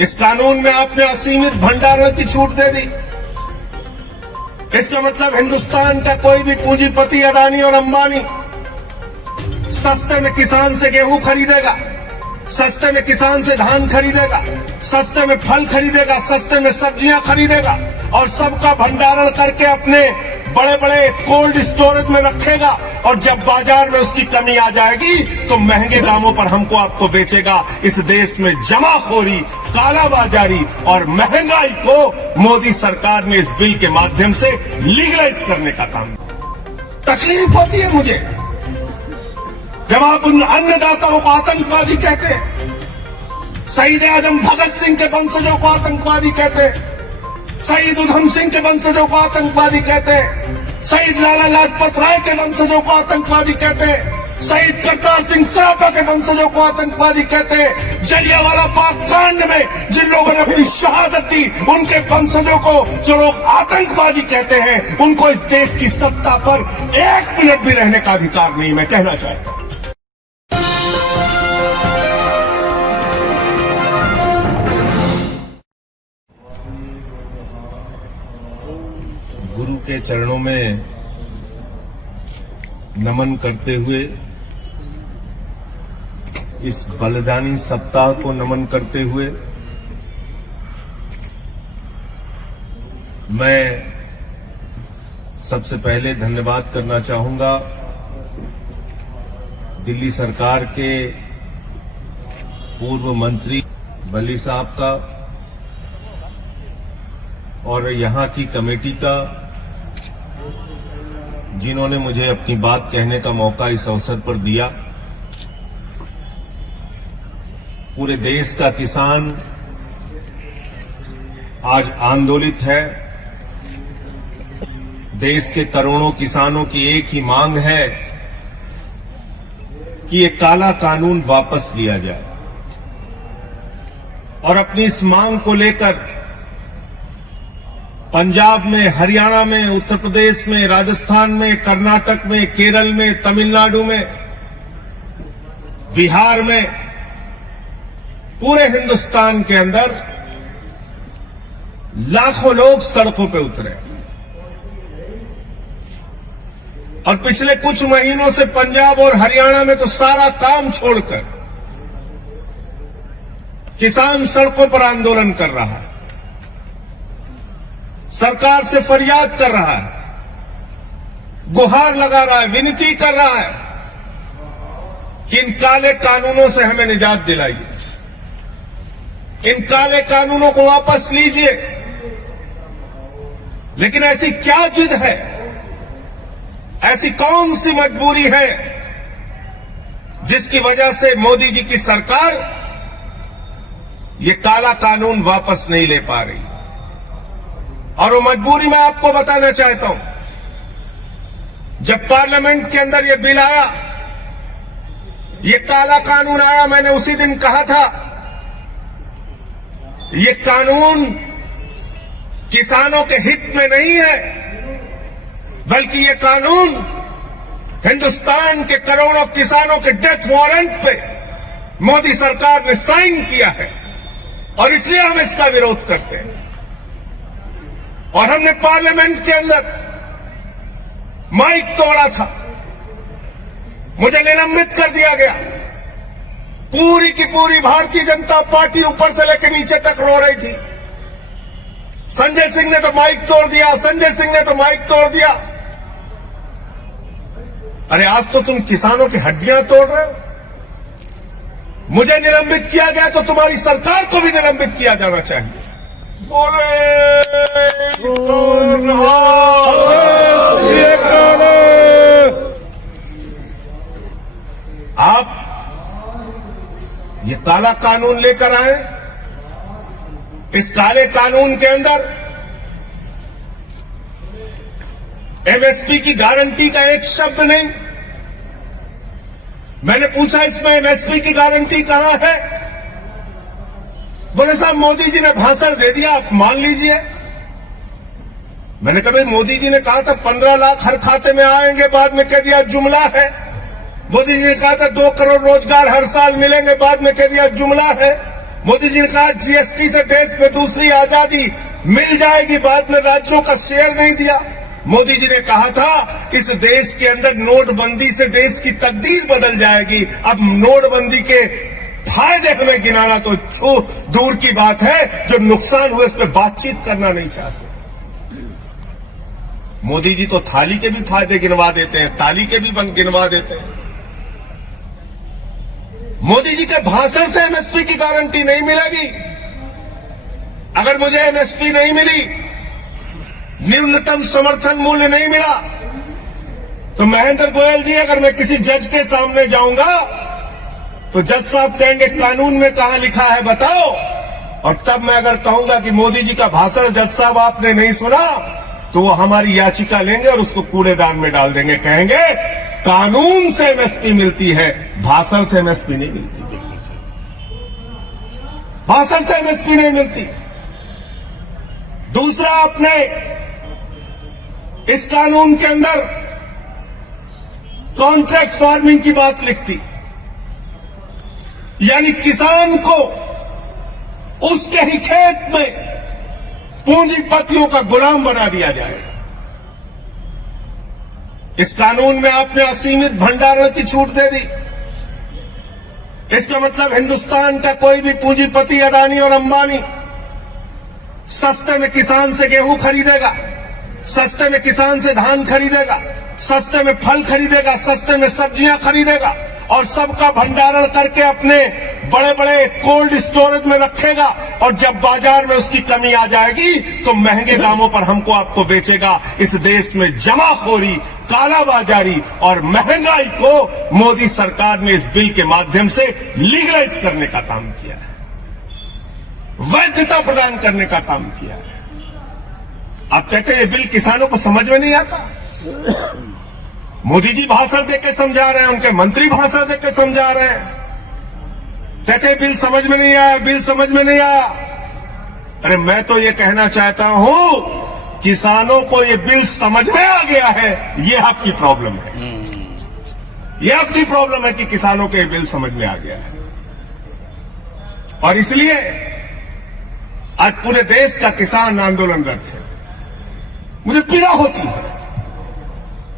इस कानून में आपने असीमित भंडारण की छूट दे दी। इसका मतलब हिंदुस्तान का कोई भी पूंजीपति अडानी और अंबानी सस्ते में किसान से गेहूं खरीदेगा, सस्ते में किसान से धान खरीदेगा, सस्ते में फल खरीदेगा, सस्ते में सब्जियां खरीदेगा और सबका भंडारण करके अपने बड़े बड़े कोल्ड स्टोरेज में रखेगा और जब बाजार में उसकी कमी आ जाएगी तो महंगे दामों पर हमको आपको बेचेगा। इस देश में जमाखोरी, कालाबाजारी और महंगाई को मोदी सरकार ने इस बिल के माध्यम से लीगलाइज करने का काम। तकलीफ होती है मुझे जब आप उन अन्नदाताओं को आतंकवादी कहते हैं, शहीद आजम भगत सिंह के वंशजों को आतंकवादी कहते हैं, शहीद उधम सिंह के वंशजों को आतंकवादी कहते हैं, शहीद लाला लाजपत राय के वंशजों को आतंकवादी कहते हैं, शहीद करतार सिंह सराफा के वंशजों को आतंकवादी कहते हैं। जलियांवाला बाग कांड में जिन लोगों ने अपनी शहादत दी उनके वंशजों को जो लोग आतंकवादी कहते हैं, उनको इस देश की सत्ता पर एक मिनट भी रहने का अधिकार नहीं। मैं कहना चाहता हूं गुरु के चरणों में नमन करते हुए, इस बलिदानी सप्ताह को नमन करते हुए मैं सबसे पहले धन्यवाद करना चाहूंगा दिल्ली सरकार के पूर्व मंत्री बली साहब का और यहां की कमेटी का, जिन्होंने मुझे अपनी बात कहने का मौका इस अवसर पर दिया। पूरे देश का किसान आज आंदोलित है। देश के करोड़ों किसानों की एक ही मांग है कि ये काला कानून वापस लिया जाए और अपनी इस मांग को लेकर पंजाब में, हरियाणा में, उत्तर प्रदेश में, राजस्थान में, कर्नाटक में, केरल में, तमिलनाडु में, बिहार में, पूरे हिंदुस्तान के अंदर लाखों लोग सड़कों पे उतरे और पिछले कुछ महीनों से पंजाब और हरियाणा में तो सारा काम छोड़कर किसान सड़कों पर आंदोलन कर रहा है, सरकार से फरियाद कर रहा है, गुहार लगा रहा है, विनती कर रहा है कि इन काले कानूनों से हमें निजात दिलाइए, इन काले कानूनों को वापस लीजिए। लेकिन ऐसी क्या जिद है, ऐसी कौन सी मजबूरी है जिसकी वजह से मोदी जी की सरकार ये काला कानून वापस नहीं ले पा रही? और वो मजबूरी मैं आपको बताना चाहता हूं। जब पार्लियामेंट के अंदर ये बिल आया, ये काला कानून आया, मैंने उसी दिन कहा था ये कानून किसानों के हित में नहीं है, बल्कि ये कानून हिंदुस्तान के करोड़ों किसानों के डेथ वारंट पे मोदी सरकार ने साइन किया है और इसलिए हम इसका विरोध करते हैं। और हमने पार्लियामेंट के अंदर माइक तोड़ा था, मुझे निलंबित कर दिया गया। पूरी की पूरी भारतीय जनता पार्टी ऊपर से लेकर नीचे तक रो रही थी। संजय सिंह ने तो माइक तोड़ दिया, संजय सिंह ने तो माइक तोड़ दिया। अरे आज तो तुम किसानों की हड्डियां तोड़ रहे हो। मुझे निलंबित किया गया तो तुम्हारी सरकार को भी निलंबित किया जाना चाहिए। आप ये काला कानून लेकर आए, इस काले कानून के अंदर एमएसपी की गारंटी का एक शब्द नहीं। मैंने पूछा इसमें एमएसपी की गारंटी कहां है? बोले साहब मोदी जी ने भाषण दे दिया, आप मान लीजिए। मैंने कहा मोदी जी ने कहा था 15 लाख हर खाते में आएंगे, बाद में कह दिया जुमला है। मोदी जी ने कहा था 2 करोड़ रोजगार हर साल मिलेंगे, बाद में कह दिया जुमला है। मोदी जी ने कहा जीएसटी से देश में दूसरी आजादी मिल जाएगी, बाद में राज्यों का शेयर नहीं दिया। मोदी जी ने कहा था इस देश के अंदर नोटबंदी से देश की तकदीर बदल जाएगी। अब नोटबंदी के फायदे हमें गिनाना तो दूर की बात है, जो नुकसान हुए इस पर बातचीत करना नहीं चाहते। मोदी जी तो थाली के भी फायदे गिनवा देते हैं, ताली के भी गिनवा देते हैं। मोदी जी के भाषण से एमएसपी की गारंटी नहीं मिलेगी। अगर मुझे एमएसपी नहीं मिली, न्यूनतम समर्थन मूल्य नहीं मिला, तो महेंद्र गोयल जी अगर मैं किसी जज के सामने जाऊंगा तो जज साहब कहेंगे कानून में कहां लिखा है बताओ। और तब मैं अगर कहूंगा कि मोदी जी का भाषण जज साहब आपने नहीं सुना, तो वो हमारी याचिका लेंगे और उसको कूड़ेदान में डाल देंगे। कहेंगे कानून से एमएसपी मिलती है, भाषण से एमएसपी नहीं मिलती, भाषण से एमएसपी नहीं मिलती। दूसरा, आपने इस कानून के अंदर कॉन्ट्रैक्ट फार्मिंग की बात लिखती, यानी किसान को उसके ही खेत में पूंजीपतियों का गुलाम बना दिया जाएगा। इस कानून में आपने असीमित भंडारण की छूट दे दी। इसका मतलब हिंदुस्तान का कोई भी पूंजीपति, अडानी और अंबानी, सस्ते में किसान से गेहूं खरीदेगा, सस्ते में किसान से धान खरीदेगा, सस्ते में फल खरीदेगा, सस्ते में सब्जियां खरीदेगा और सबका भंडारण करके अपने बड़े बड़े कोल्ड स्टोरेज में रखेगा। और जब बाजार में उसकी कमी आ जाएगी तो महंगे दामों पर हमको आपको बेचेगा। इस देश में जमाखोरी, कालाबाजारी और महंगाई को मोदी सरकार ने इस बिल के माध्यम से लीगलाइज करने का काम किया है, वैधता प्रदान करने का काम किया है। आप कहते हैं ये बिल किसानों को समझ में नहीं आता। मोदी जी भाषण देके समझा रहे हैं, उनके मंत्री भाषण देके समझा रहे हैं, कहते बिल समझ में नहीं आया, बिल समझ में नहीं आया। अरे मैं तो ये कहना चाहता हूं, किसानों को ये बिल समझ में आ गया है, ये आपकी प्रॉब्लम है। ये आपकी प्रॉब्लम है कि किसानों को ये बिल समझ में आ गया है। और इसलिए आज पूरे देश का किसान आंदोलनरत है। मुझे पीड़ा होती है,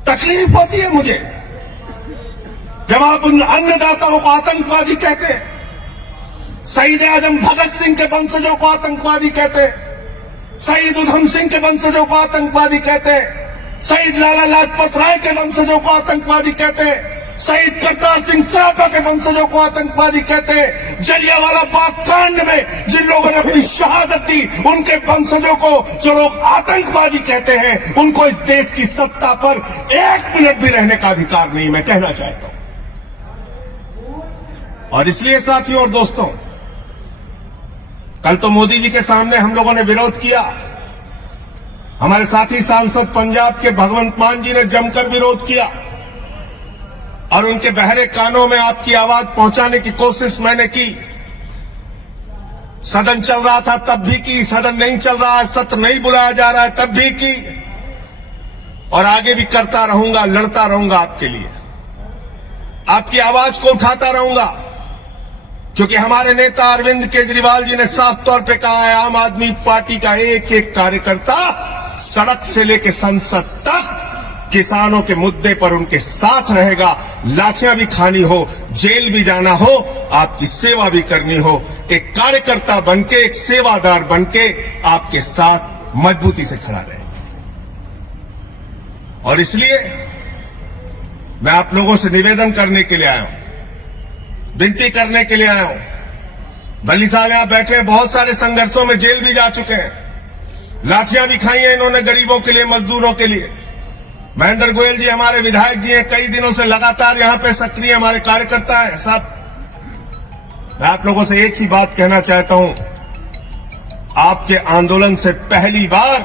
तकलीफ होती है मुझे, जब आप उन अन्नदाताओं को आतंकवादी कहते हैं, शहीद आजम भगत सिंह के वंशजों को आतंकवादी कहते हैं, शहीद उधम सिंह के वंशजों को आतंकवादी कहते हैं, शहीद लाला लाजपत राय के वंशजों को आतंकवादी कहते हैं, शहीद करतार सिंह सराफा के वंशजों को आतंकवादी कहते हैं। जलियांवाला बाग कांड में जिन लोगों ने अपनी शहादत दी, उनके वंशजों को जो लोग आतंकवादी कहते हैं, उनको इस देश की सत्ता पर एक मिनट भी रहने का अधिकार नहीं, मैं कहना चाहता हूं। और इसलिए साथियों और दोस्तों, कल तो मोदी जी के सामने हम लोगों ने विरोध किया। हमारे साथी सांसद पंजाब के भगवंत मान जी ने जमकर विरोध किया और उनके बहरे कानों में आपकी आवाज पहुंचाने की कोशिश मैंने की। सदन चल रहा था तब भी की, सदन नहीं चल रहा है, सत्र नहीं बुलाया जा रहा है तब भी की, और आगे भी करता रहूंगा, लड़ता रहूंगा आपके लिए, आपकी आवाज को उठाता रहूंगा। क्योंकि हमारे नेता अरविंद केजरीवाल जी ने साफ तौर पे कहा है, आम आदमी पार्टी का एक एक कार्यकर्ता सड़क से लेकर संसद तक किसानों के मुद्दे पर उनके साथ रहेगा। लाठियां भी खानी हो, जेल भी जाना हो, आपकी सेवा भी करनी हो, एक कार्यकर्ता बनके, एक सेवादार बनके आपके साथ मजबूती से खड़ा रहेगा। और इसलिए मैं आप लोगों से निवेदन करने के लिए आया हूं, विनती करने के लिए आया हूं। भली साहब यहां बैठे हैं, बहुत सारे संघर्षों में जेल भी जा चुके हैं, लाठियां भी खाई हैं इन्होंने गरीबों के लिए, मजदूरों के लिए। महेंद्र गोयल जी हमारे विधायक जी हैं, कई दिनों से लगातार यहां पे सक्रिय हमारे कार्यकर्ता हैं साहब। मैं आप लोगों से एक ही बात कहना चाहता हूं, आपके आंदोलन से पहली बार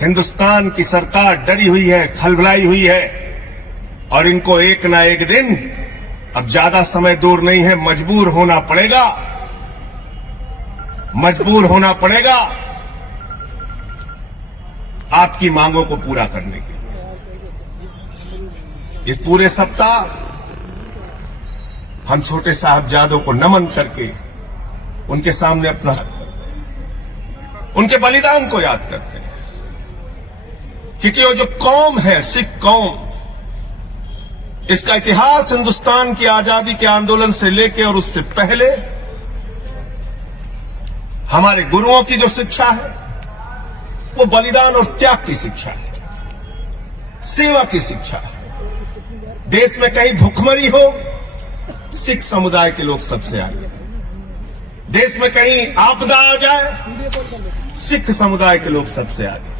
हिंदुस्तान की सरकार डरी हुई है, खलबलाई हुई है, और इनको एक ना एक दिन, अब ज्यादा समय दूर नहीं है, मजबूर होना पड़ेगा, मजबूर होना पड़ेगा आपकी मांगों को पूरा करने के लिए। इस पूरे सप्ताह हम छोटे साहबजादों को नमन करके उनके सामने अपना उनके बलिदान को याद करते हैं, क्योंकि वो जो कौम है, सिख कौम, इसका इतिहास हिंदुस्तान की आजादी के आंदोलन से लेकर और उससे पहले हमारे गुरुओं की जो शिक्षा है वो बलिदान और त्याग की शिक्षा है, सेवा की शिक्षा है। देश में कहीं भुखमरी हो, सिख समुदाय के लोग सबसे आगे। देश में कहीं आपदा आ जाए, सिख समुदाय के लोग सबसे आगे।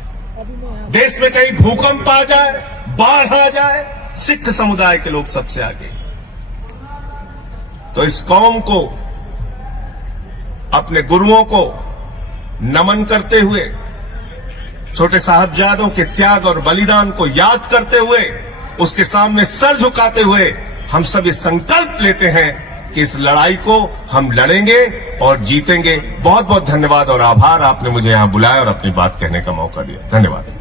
देश में कहीं भूकंप आ जाए, बाढ़ आ जाए, सिख समुदाय के लोग सबसे आगे। तो इस कौम को, अपने गुरुओं को नमन करते हुए, छोटे साहबजादों के त्याग और बलिदान को याद करते हुए, उसके सामने सर झुकाते हुए हम सब ये संकल्प लेते हैं कि इस लड़ाई को हम लड़ेंगे और जीतेंगे। बहुत बहुत धन्यवाद और आभार, आपने मुझे यहां बुलाया और अपनी बात कहने का मौका दिया। धन्यवाद।